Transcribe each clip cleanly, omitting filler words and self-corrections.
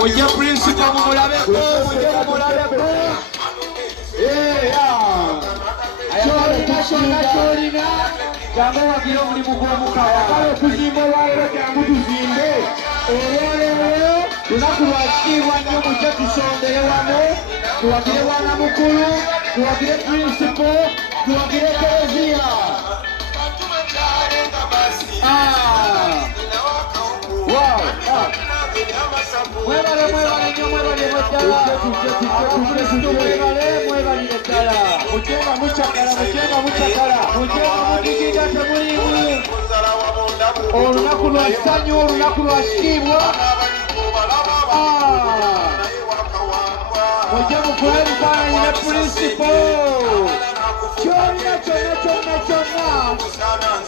Mujye principal mumulabeko, mujye mumulabeko. Kyolina jangu wagira omulimu gw'omukama kale okuzimba olwaleero jangu tuzimbe olwaleero lunaku lwakitiibwa nnyo mujje tusondere wamu tuwagire bwana mukulu tuwagire principal tuwagire ekereziya mwebale nnyo mwebalire ddala mwebalire ddala mujenga mucakala mujenga mudigida temulimu olunaku lwa ssanyu olunaku lwa kitiibwa mujje mukole ebifaananyi ne principal kyolina kyonna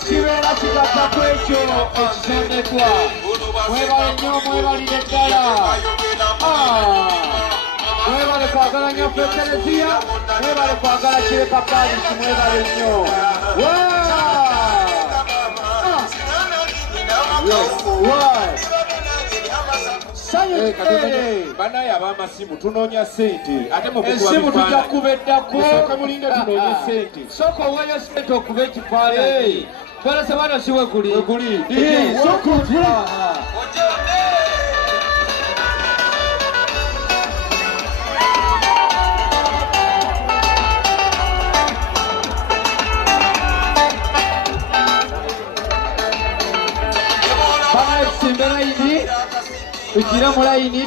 kibeera kigatta ku ekyo ekisondeddwa mwebale nnyo mwebalire ddala mwebale kwagala nyaffe ekereziya mwebale kwagala kireka palisi mwebale nnyo banaye ab'amasimu tunoonya sente ate esimu tujja kubeddako mulinda tunoonye sente sooka owayo sente okuba ekifaananyi twalese bana siwe guli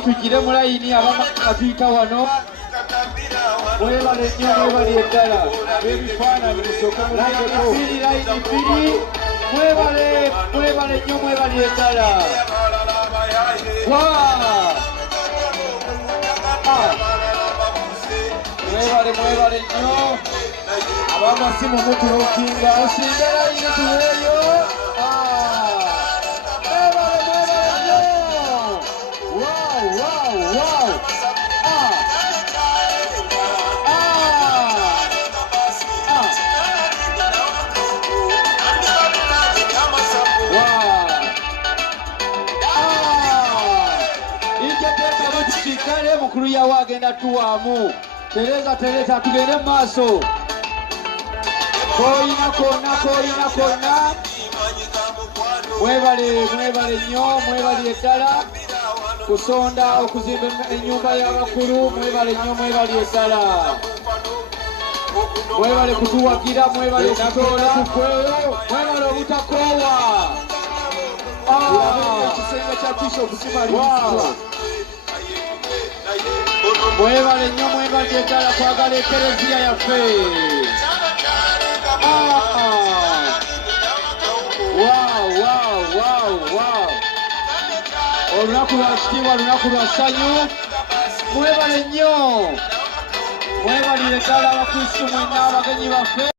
tugire mu layini abamu atuyita wano mwebale nnyo mwebalire ddala ebifaananyi musooke mulindeko layini bbiri mwebale nnyo mwebalire ddala mwebale nnyo ab'amasimu mutulookinga musimbe layini tuweeyo kale mukulu yawe agenda tuwaamu tereza tugende mu maaso koyina konna mwebale nnyo mwebalire ddala kusonda okuzimba ennyumba y'abakulu mwebale nnyo mwebalire ddala mwebale kutuwagira mwebale okutoola mwebale obutakoowa ekisenge kya bishop kimalirizibwa mwebale nnyo mwebalire ddala kwagala ekereziya yaffe olunaku lwa kitiibwa lunaku lwa ssanyu mwebale nnyo mwebalire ddala abakristu mwenna abagenyi baffe